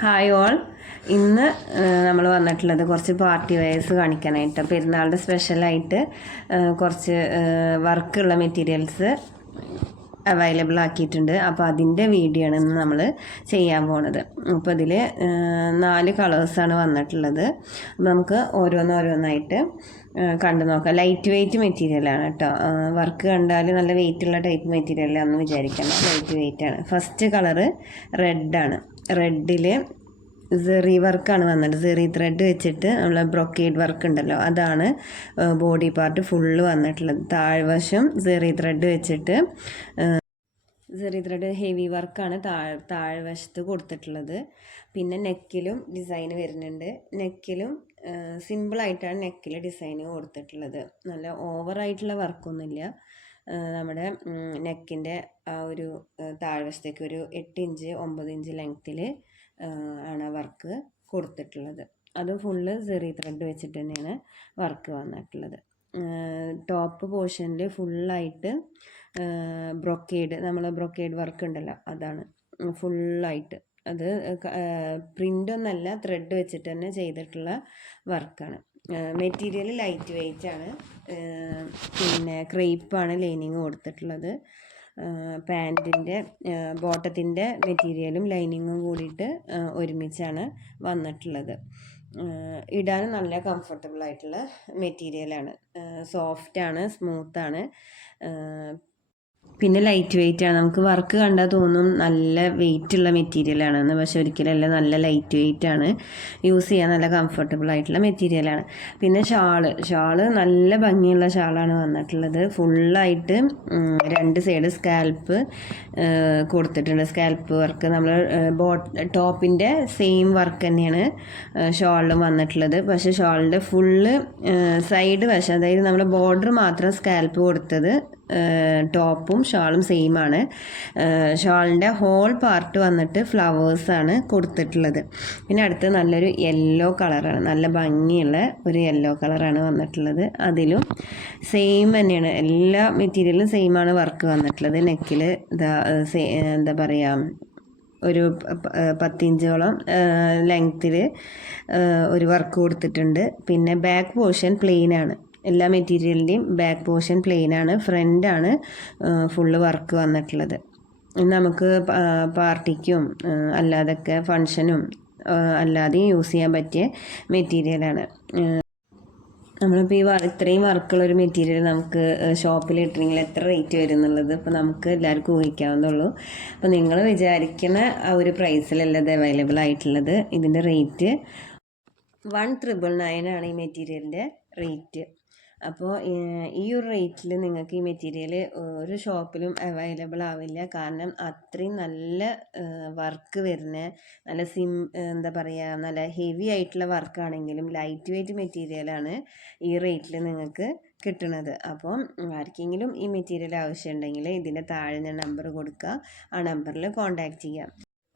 Hi all. ഇന്ന് നമ്മൾ വന്നിട്ടുള്ളത് കുറച്ച് പാർട്ടി വെയർസ് കാണിക്കാനായിട്ട്. പെരുന്നാളുടെ സ്പെഷ്യലായിട്ട് കുറച്ച് വർക്കുള്ള മെറ്റീരിയൽസ് അവൈലബിൾ ആക്കിയിട്ടുണ്ട്. അപ്പോൾ അതിൻ്റെ വീഡിയോ ആണ് ഇന്ന് നമ്മൾ ചെയ്യാൻ പോണത്. അപ്പോൾ ഇതിൽ 4 കളേഴ്സാണ് വന്നിട്ടുള്ളത്. അപ്പോൾ നമുക്ക് ഓരോന്നോരോന്നായിട്ട് കണ്ടു നോക്കാം. ലൈറ്റ് വെയ്റ്റ് മെറ്റീരിയലാണ് കേട്ടോ. വർക്ക് കണ്ടാൽ നല്ല വെയിറ്റുള്ള ടൈപ്പ് മെറ്റീരിയലാണെന്ന് വിചാരിക്കണം. ലൈറ്റ് വെയ്റ്റ് ആണ്. ഫസ്റ്റ് കളറ് റെഡാണ്. റെഡിൽ സെറി വർക്കാണ് വന്നത്. സെറി ത്രെഡ് വെച്ചിട്ട് നമ്മൾ ബ്രൊക്കേഡ് വർക്ക് ഉണ്ടല്ലോ, അതാണ് ബോഡി പാർട്ട് ഫുള്ള് വന്നിട്ടുള്ളത്. താഴ്വശം സെറി ത്രെഡ് വെച്ചിട്ട് സെറി ത്രെഡ് ഹെവി വർക്കാണ് താഴ്വശത്ത് കൊടുത്തിട്ടുള്ളത്. പിന്നെ നെക്കിലും ഡിസൈൻ വരുന്നുണ്ട്. നെക്കിലും സിമ്പിളായിട്ടാണ് നെക്കിൽ ഡിസൈൻ കൊടുത്തിട്ടുള്ളത്. നല്ല ഓവറായിട്ടുള്ള വർക്കൊന്നുമില്ല. നമ്മുടെ നെക്കിൻ്റെ ആ ഒരു താഴ്വശത്തേക്ക് ഒരു 8 ഇഞ്ച് 9 ഇഞ്ച് ലെങ്ത്തിൽ ആണ് വർക്ക് കൊടുത്തിട്ടുള്ളത്. അത് ഫുള്ള് സെറി ത്രെഡ് വെച്ചിട്ട് തന്നെയാണ് വർക്ക് വന്നിട്ടുള്ളത്. ടോപ്പ് പോർഷനിൽ ഫുള്ളായിട്ട് ബ്രൊക്കേഡ്, നമ്മൾ ബ്രൊക്കേഡ് വർക്ക് ഉണ്ടല്ലോ, അതാണ് ഫുള്ളായിട്ട്. അത് പ്രിൻ്റൊന്നല്ല, ത്രെഡ് വെച്ചിട്ട് തന്നെ ചെയ്തിട്ടുള്ള വർക്കാണ്. മെറ്റീരിയൽ ലൈറ്റ് വെയ്റ്റ് ആണ്. പിന്നെ ക്രേപ്പാണ് ലൈനിങ് കൊടുത്തിട്ടുള്ളത്. പാൻറ്റിൻ്റെ ബോട്ടത്തിൻ്റെ മെറ്റീരിയലും ലൈനിങ്ങും കൂടിയിട്ട് ഒരുമിച്ചാണ് വന്നിട്ടുള്ളത്. ഇടാനും നല്ല കംഫർട്ടബിൾ ആയിട്ടുള്ള മെറ്റീരിയലാണ്. സോഫ്റ്റാണ്, സ്മൂത്താണ്, പിന്നെ ലൈറ്റ് വെയ്റ്റ് ആണ്. നമുക്ക് വർക്ക് കണ്ടാൽ തോന്നും നല്ല വെയിറ്റ് ഉള്ള മെറ്റീരിയലാണെന്ന്, പക്ഷെ ഒരിക്കലല്ല, നല്ല ലൈറ്റ് വെയ്റ്റ് ആണ്. യൂസ് ചെയ്യാൻ നല്ല കംഫർട്ടബിൾ ആയിട്ടുള്ള മെറ്റീരിയലാണ്. പിന്നെ ഷാള് നല്ല ഭംഗിയുള്ള ഷാളാണ് വന്നിട്ടുള്ളത്. ഫുള്ളായിട്ട് 2 സൈഡ് സ്കാൽപ്പ് കൊടുത്തിട്ടുണ്ട്. സ്കാൽപ്പ് വർക്ക് നമ്മൾ ടോപ്പിൻ്റെ സെയിം വർക്ക് തന്നെയാണ് ഷാളിലും വന്നിട്ടുള്ളത്. പക്ഷേ ഷാളിൻ്റെ ഫുള്ള് സൈഡ് വശം, അതായത് നമ്മൾ ബോർഡർ മാത്രം സ്കാൽപ്പ് കൊടുത്തത്, ടോപ്പും ഷാളും സെയിം ആണ്. ഷാളിൻ്റെ ഹോൾ പാർട്ട് വന്നിട്ട് ഫ്ലവേഴ്സാണ് കൊടുത്തിട്ടുള്ളത്. പിന്നെ അടുത്ത് നല്ലൊരു യെല്ലോ കളറാണ്, നല്ല ഭംഗിയുള്ള ഒരു യെല്ലോ കളറാണ് വന്നിട്ടുള്ളത്. അതിലും സെയിം തന്നെയാണ്, എല്ലാ മെറ്റീരിയലും സെയിം ആണ് വർക്ക് വന്നിട്ടുള്ളത്. നെക്കിൽ എന്താ പറയുക, ഒരു 10 ഇഞ്ചോളം ലെങ്ത്തിൽ ഒരു വർക്ക് കൊടുത്തിട്ടുണ്ട്. പിന്നെ ബാക്ക് പോർഷൻ പ്ലെയിൻ ആണ്. എല്ലാ മെറ്റീരിയലിൻ്റെയും ബാക്ക് പോർഷൻ പ്ലെയിൻ ആണ്. ഫ്രണ്ടാണ് ഫുള്ള് വർക്ക് വന്നിട്ടുള്ളത്. നമുക്ക് പാർട്ടിക്കും അല്ലാതൊക്കെ ഫങ്ഷനും അല്ലാതെയും യൂസ് ചെയ്യാൻ പറ്റിയ മെറ്റീരിയലാണ്. നമ്മളിപ്പോൾ ഇത്രയും വർക്കുള്ളൊരു മെറ്റീരിയൽ നമുക്ക് ഷോപ്പിൽ ഇട്ടിട്ടുണ്ടെങ്കിൽ എത്ര റേറ്റ് വരും എന്നുള്ളത് ഇപ്പോൾ നമുക്ക് എല്ലാവർക്കും ഊഹിക്കാവുന്നുള്ളൂ. അപ്പോൾ നിങ്ങൾ വിചാരിക്കുന്ന ആ ഒരു പ്രൈസിലല്ല ഇത് അവൈലബിൾ ആയിട്ടുള്ളത്. ഇതിൻ്റെ റേറ്റ് 1999 ആണ് ഈ മെറ്റീരിയലിൻ്റെ റേറ്റ്. അപ്പോൾ ഈ ഒരു റേറ്റിൽ നിങ്ങൾക്ക് ഈ മെറ്റീരിയൽ ഒരു ഷോപ്പിലും അവൈലബിൾ ആവില്ല. കാരണം അത്രയും നല്ല വർക്ക് വരുന്ന, നല്ല എന്താ പറയുക, നല്ല ഹെവി ആയിട്ടുള്ള വർക്കാണെങ്കിലും ലൈറ്റ് വെയ്റ്റ് മെറ്റീരിയലാണ് ഈ റേറ്റിൽ നിങ്ങൾക്ക് കിട്ടുന്നത്. അപ്പം ആർക്കെങ്കിലും ഈ മെറ്റീരിയൽ ആവശ്യമുണ്ടെങ്കിൽ ഇതിൻ്റെ താഴെ ഞാൻ നമ്പർ കൊടുക്കുക, ആ നമ്പറിൽ കോൺടാക്റ്റ് ചെയ്യാം.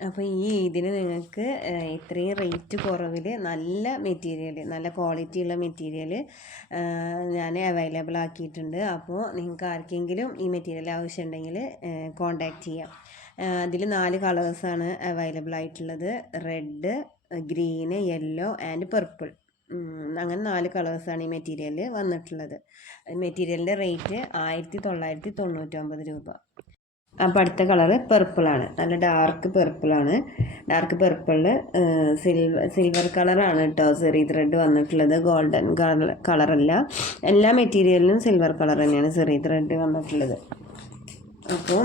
അപ്പോൾ ഇതിന് നിങ്ങൾക്ക് ഇത്രയും റേറ്റ് കുറവിൽ നല്ല മെറ്റീരിയൽ, നല്ല ക്വാളിറ്റി ഉള്ള മെറ്റീരിയൽ ഞാൻ അവൈലബിൾ ആക്കിയിട്ടുണ്ട്. അപ്പോൾ നിങ്ങൾക്ക് ആർക്കെങ്കിലും ഈ മെറ്റീരിയൽ ആവശ്യമുണ്ടെങ്കിൽ കോൺടാക്റ്റ് ചെയ്യാം. അതിൽ 4 കളേഴ്സാണ് അവൈലബിൾ ആയിട്ടുള്ളത്. Red, green, yellow and purple. അങ്ങനെ 4 കളേഴ്സാണ് ഈ മെറ്റീരിയൽ വന്നിട്ടുള്ളത്. മെറ്റീരിയലിൻ്റെ റേറ്റ് 1999 രൂപ. അപ്പോൾ അടുത്ത കളറ് പർപ്പിളാണ്, നല്ല ഡാർക്ക് പർപ്പിളാണ്. ഡാർക്ക് പർപ്പിളിൽ സിൽവർ കളറാണ് കേട്ടോ സെറി ത്രെഡ് വന്നിട്ടുള്ളത്. ഗോൾഡൻ കളറല്ല. എല്ലാ മെറ്റീരിയലിനും സിൽവർ കളർ തന്നെയാണ് സെറി ത്രെഡ് വന്നിട്ടുള്ളത്. അപ്പോൾ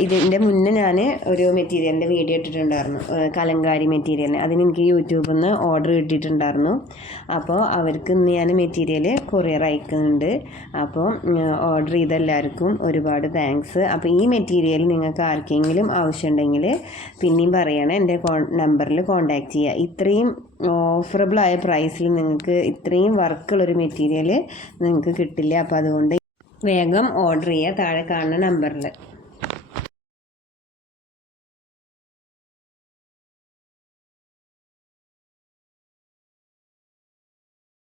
ഇതിൻ്റെ മുന്നേ ഞാൻ ഒരു മെറ്റീരിയലിൻ്റെ വീഡിയോ ഇട്ടിട്ടുണ്ടായിരുന്നു, കലങ്കാരി മെറ്റീരിയലിന്. അതിന് എനിക്ക് യൂട്യൂബിൽ നിന്ന് ഓർഡർ കിട്ടിയിട്ടുണ്ടായിരുന്നു. അപ്പോൾ അവർക്ക് ഇന്ന് ഞാൻ മെറ്റീരിയൽ കൊറിയർ അയക്കുന്നുണ്ട്. അപ്പോൾ ഓർഡർ ചെയ്ത എല്ലാവർക്കും ഒരുപാട് താങ്ക്സ്. അപ്പോൾ ഈ മെറ്റീരിയൽ നിങ്ങൾക്ക് ആർക്കെങ്കിലും ആവശ്യമുണ്ടെങ്കിൽ പിന്നെയും പറയണേ, എൻ്റെ നമ്പറിൽ കോൺടാക്റ്റ് ചെയ്യുക. ഇത്രയും ഓഫറബിളായ പ്രൈസിൽ നിങ്ങൾക്ക് ഇത്രയും വർക്കുള്ളൊരു മെറ്റീരിയൽ നിങ്ങൾക്ക് കിട്ടില്ല. അപ്പോൾ അതുകൊണ്ട് വേഗം ഓർഡർ ചെയ്യുക താഴെ കാണുന്ന നമ്പറിൽ.